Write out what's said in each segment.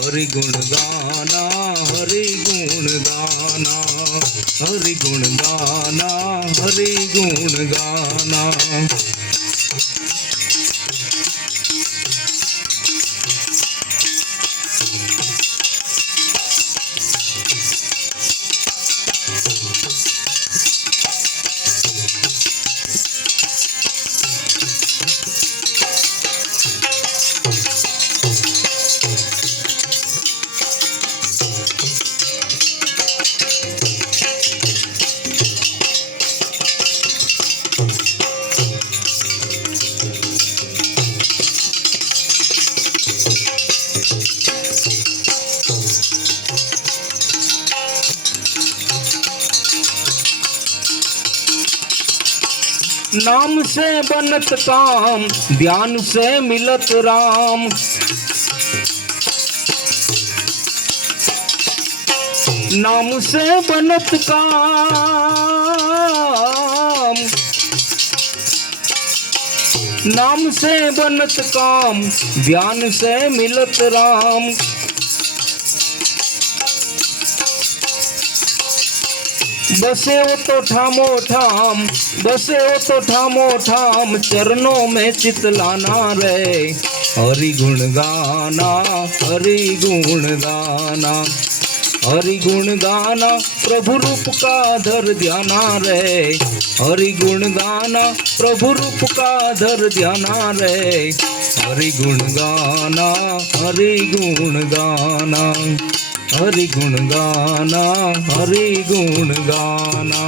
हरि गुण गाना, हरि गुण गाना, हरि गुण गाना, हरि गुण गाना। नाम से बनत काम, ध्यान से मिलत राम। नाम से बनत काम, नाम से बनत काम, ध्यान से मिलत राम। बसे हो तो ठामो ठाम, बसे हो तो ठामो ठाम, चरणों में चित लाना रे। हरि गुण गाना, हरि गुण गाना, हरि गुण गाना, प्रभु रूप का धर ध्याना रे। हरि गुण गाना, प्रभु रूप का धर ध्याना रे। हरि गुण गाना, हरि गुण गाना, हरि गुण गाना, हरि गुण गाना।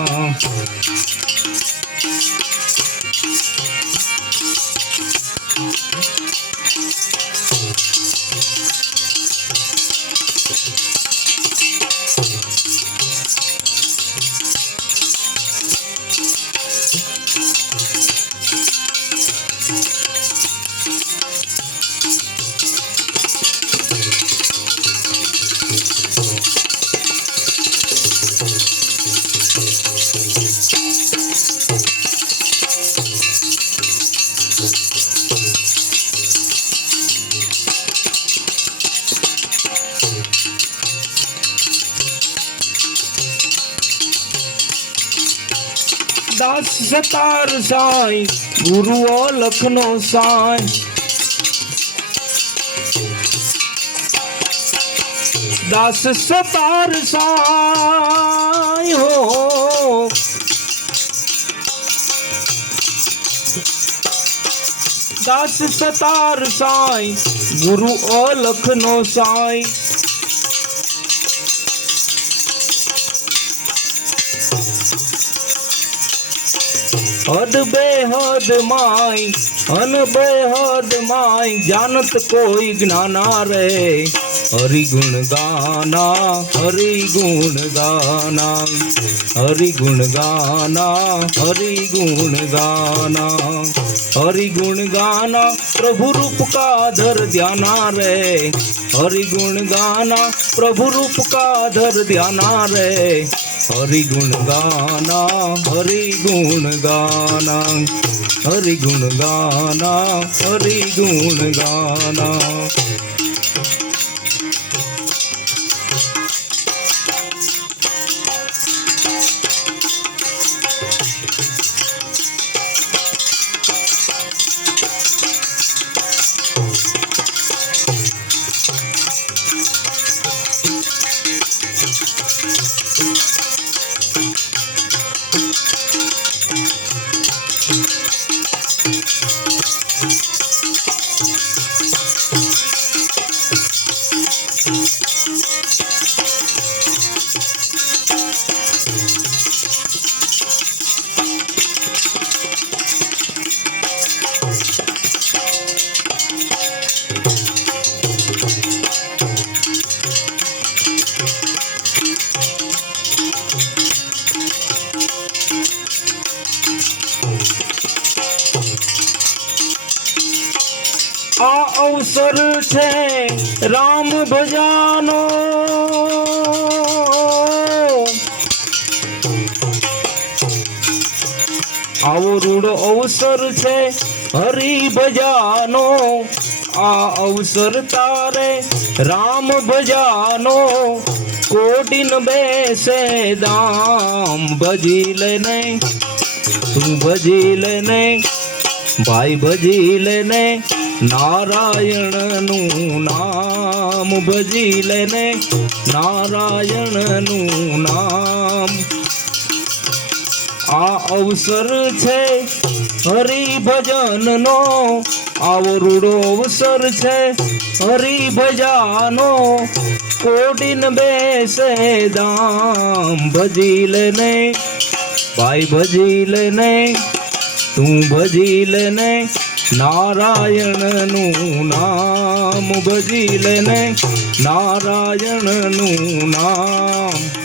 दास सतार साईं, गुरु लखनो साईं। दास सतार साईं हो, दास सतार साईं, गुरु लखनो साईं। हद बेहद माई, अन बेहद माई, जानत कोई ज्ञाना रे। हरि गुण गाना, हरि गुण गाना, हरि गुण गाना, हरि गुण गाना, हरि गुण गाना, प्रभु रूप का धर ध्याना रे। हरि गुण गाना, प्रभु रूप का धर ध्याना रे। हरि गुण गाना, हरि गुण गाना, हरि गुण गाना, हरि गुण गाना। આ અવસર છે રામ ભજાનો, આવો રૂડો અવસર છે હરિ ભજાનો, આ અવસર તારે રામ ભજાનો કોટીન બેસે દામ ભજી લે ને તું ભજી લે ને ભાઈ ભજી લે ને નારાયણનું નામ ભજી લે ને નારાયણનું નામ આ અવસર છે હરિભજનનો આવો રૂડો અવસર છે હરિભજાનો કોટીન બેસે દામ ભજી લે ને ભાઈ ભજી લે ને તું ભજી લે ને નારાયણનું નામ ભજી લે ને નારાયણનું નામ